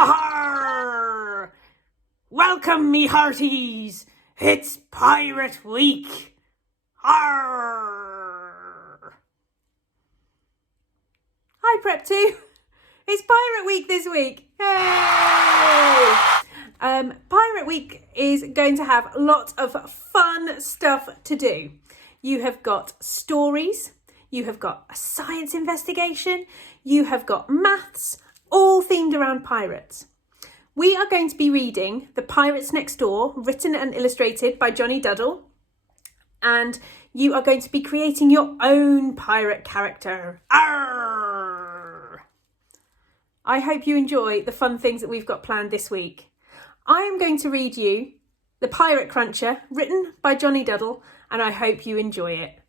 Ha! Welcome, me hearties. It's Pirate Week. Arr! Hi, Prep 2. It's Pirate Week this week. Yay! Pirate Week is going to have lots of fun stuff to do. You have got stories, you have got a science investigation, you have got maths, all themed around pirates. We are going to be reading The Pirates Next Door, written and illustrated by Johnny Duddle. And you are going to be creating your own pirate character. Arr! I hope you enjoy the fun things that we've got planned this week. I am going to read you The Pirate Cruncher, written by Johnny Duddle, and I hope you enjoy it.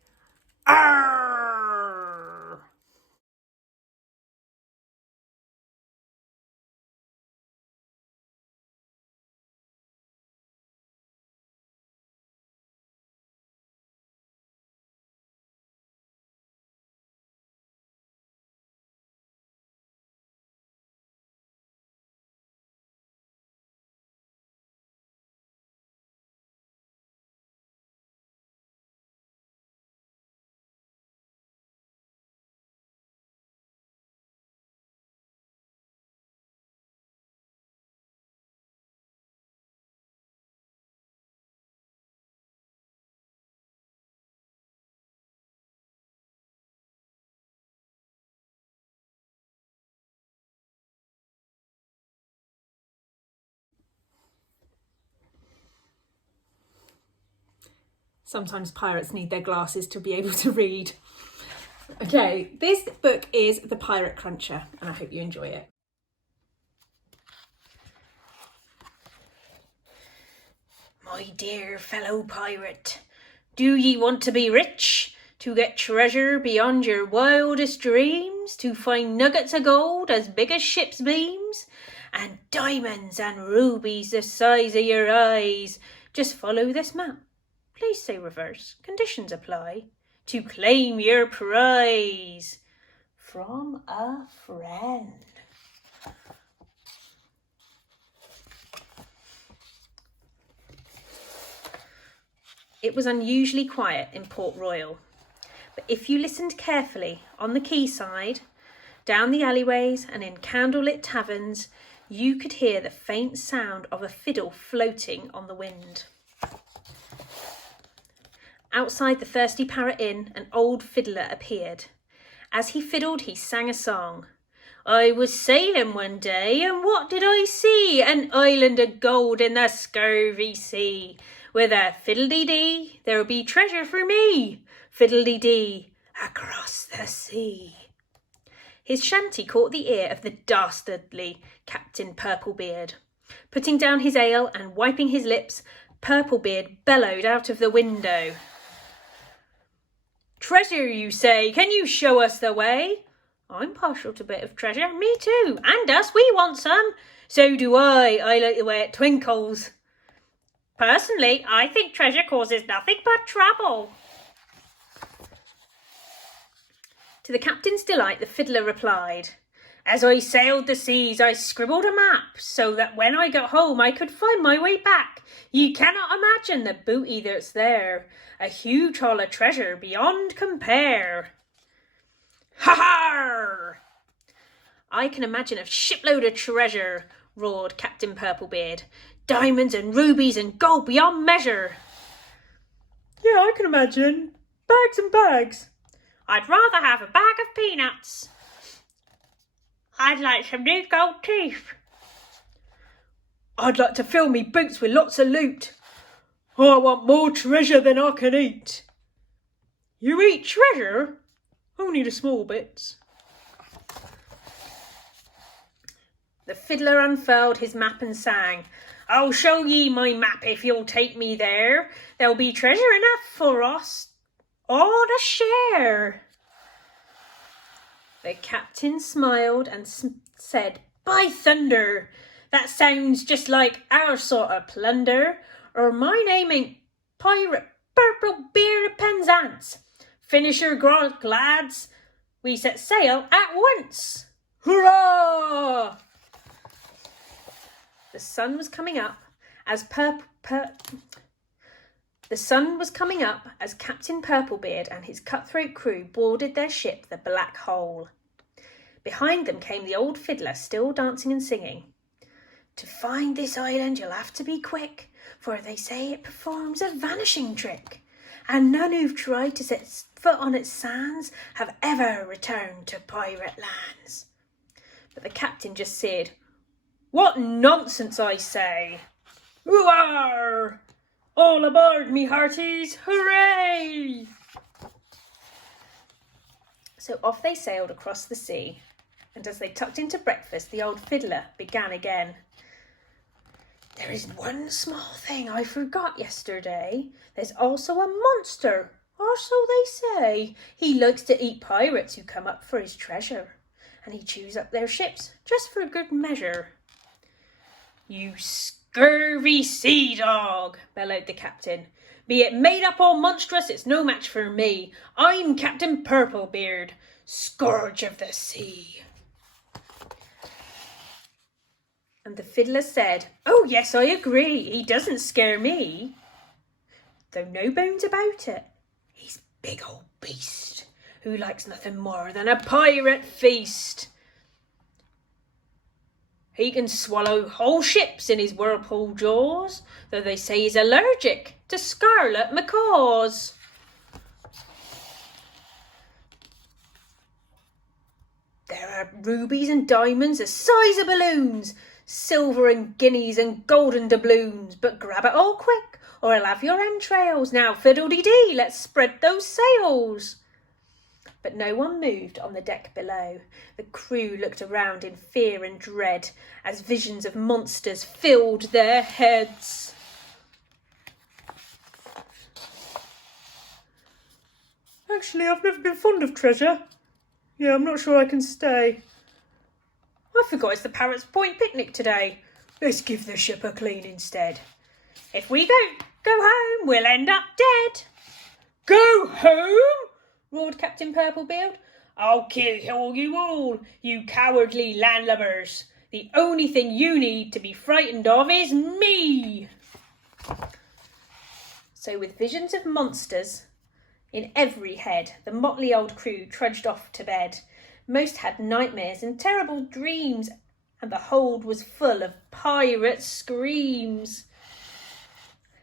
Arr! Sometimes pirates need their glasses to be able to read. Okay, this book is The Pirate Cruncher, and I hope you enjoy it. My dear fellow pirate, do ye want to be rich? To get treasure beyond your wildest dreams? To find nuggets of gold as big as ship's beams? And diamonds and rubies the size of your eyes? Just follow this map. Please say reverse. Conditions apply. To claim your prize. From a friend. It was unusually quiet in Port Royal, but if you listened carefully on the quayside, down the alleyways and in candlelit taverns, you could hear the faint sound of a fiddle floating on the wind. Outside the Thirsty Parrot Inn, an old fiddler appeared. As he fiddled, he sang a song. I was sailing one day, and what did I see? An island of gold in the scurvy sea. With a fiddle-dee-dee, there'll be treasure for me. Fiddle-dee-dee, across the sea. His shanty caught the ear of the dastardly Captain Purplebeard. Putting down his ale and wiping his lips, Purplebeard bellowed out of the window. Treasure, you say? Can you show us the way? I'm partial to a bit of treasure. Me too. And us, we want some. So do I. I like the way it twinkles. Personally, I think treasure causes nothing but trouble. To the captain's delight, the fiddler replied, As I sailed the seas, I scribbled a map, so that when I got home I could find my way back. Ye cannot imagine the booty that's there, a huge haul of treasure beyond compare. Ha-ha! I can imagine a shipload of treasure, roared Captain Purplebeard. Diamonds and rubies and gold beyond measure. Yeah, I can imagine. Bags and bags. I'd rather have a bag of peanuts. I'd like some new gold teeth. I'd like to fill me boots with lots of loot. I want more treasure than I can eat. You eat treasure? Only the small bits. The fiddler unfurled his map and sang, I'll show ye my map if you'll take me there. There'll be treasure enough for us all to share. The captain smiled and said, By thunder, that sounds just like our sort of plunder. Or my name ain't Pirate Purplebeard of Penzance. Finish your grog, lads. We set sail at once. Hurrah! the sun was coming up as the sun was coming up as Captain Purplebeard and his cutthroat crew boarded their ship, the Black Hole. Behind them came the old fiddler, still dancing and singing. To find this island you'll have to be quick, for they say it performs a vanishing trick, and none who've tried to set foot on its sands have ever returned to pirate lands. But the captain just said, "What nonsense, I say! Hooah! All aboard, me hearties! Hooray!" So off they sailed across the sea, and as they tucked into breakfast, the old fiddler began again. There is one small thing I forgot yesterday. There's also a monster, or so they say. He likes to eat pirates who come up for his treasure, and he chews up their ships just for good measure. You scurvy sea dog, bellowed the captain. Be it made up or monstrous, it's no match for me. I'm Captain Purplebeard, scourge of the sea. And the fiddler said, "Oh yes, I agree, he doesn't scare me. Though no bones about it, he's a big old beast who likes nothing more than a pirate feast. He can swallow whole ships in his whirlpool jaws, though they say he's allergic to scarlet macaws." There are rubies and diamonds the size of balloons, silver and guineas and golden doubloons, but grab it all quick or I'll have your entrails. Now fiddle-dee-dee, let's spread those sails. But no one moved on the deck below. The crew looked around in fear and dread as visions of monsters filled their heads. Actually, I've never been fond of treasure. Yeah, I'm not sure I can stay. I forgot it's the Parrot's Point picnic today. Let's give the ship a clean instead. If we don't go home, we'll end up dead. Go home? Roared Captain Purplebeard. I'll kill you all, you cowardly landlubbers. The only thing you need to be frightened of is me. So with visions of monsters in every head, the motley old crew trudged off to bed. Most had nightmares and terrible dreams, and the hold was full of pirate screams.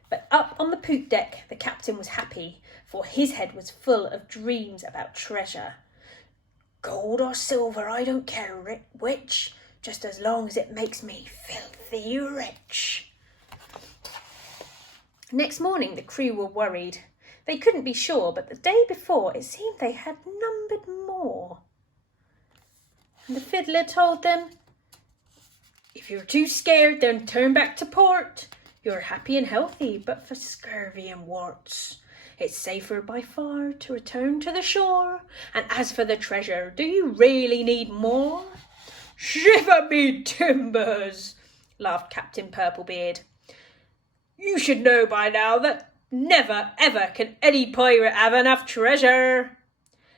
But up on the poop deck, the captain was happy, for his head was full of dreams about treasure. Gold or silver, I don't care which, just as long as it makes me filthy rich. Next morning, the crew were worried. They couldn't be sure, but the day before it seemed they had numbered more. And the fiddler told them, "If you're too scared, then turn back to port. You're happy and healthy, but for scurvy and warts, it's safer by far to return to the shore. And as for the treasure, do you really need more?" "Shiver me timbers," laughed Captain Purplebeard. "You should know by now that never ever can any pirate have enough treasure.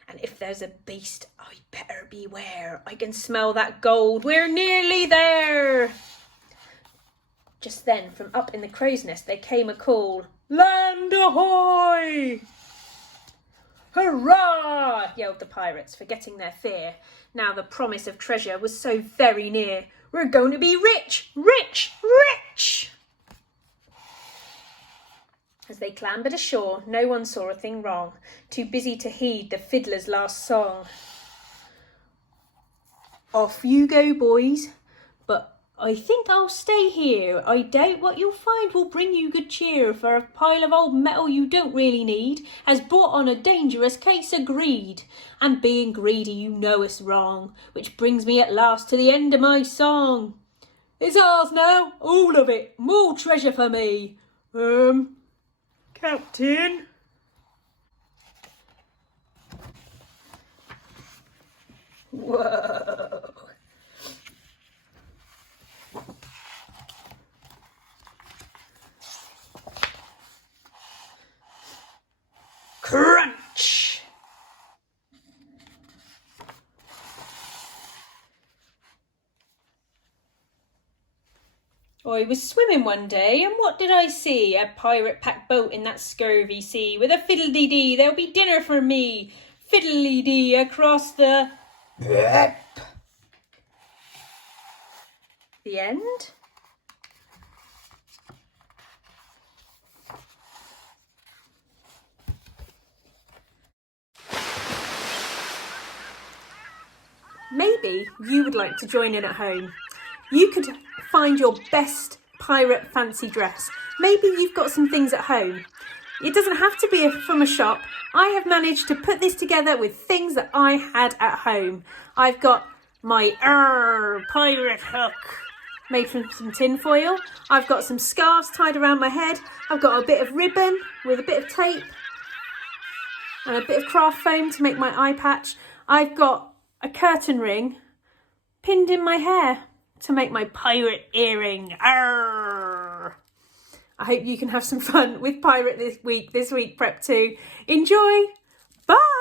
And if there's a beast, I'd better beware. I can smell that gold. We're nearly there." Just then, from up in the crow's nest, there came a call. "Land ahoy!" "Hurrah!" yelled the pirates, forgetting their fear. Now the promise of treasure was so very near. "We're going to be rich, rich, rich!" As they clambered ashore, no one saw a thing wrong, too busy to heed the fiddler's last song. "Off you go, boys, but I think I'll stay here. I doubt what you'll find will bring you good cheer, for a pile of old metal you don't really need has brought on a dangerous case of greed. And being greedy you know is wrong, which brings me at last to the end of my song. It's ours now, all of it, more treasure for me. Captain?" Whoa. Crunch. I was swimming one day, and what did I see? A pirate-packed boat in that scurvy sea, with a fiddle-dee-dee, there'll be dinner for me. Fiddle-dee-dee across the... The end? Maybe you would like to join in at home. You could find your best pirate fancy dress. Maybe you've got some things at home. It doesn't have to be from a shop. I have managed to put this together with things that I had at home. I've got my pirate hook made from some tin foil. I've got some scarves tied around my head. I've got a bit of ribbon with a bit of tape and a bit of craft foam to make my eye patch. I've got a curtain ring pinned in my hair to make my pirate earring. Arr! I hope you can have some fun with Pirate this week Prep 2. Enjoy! Bye!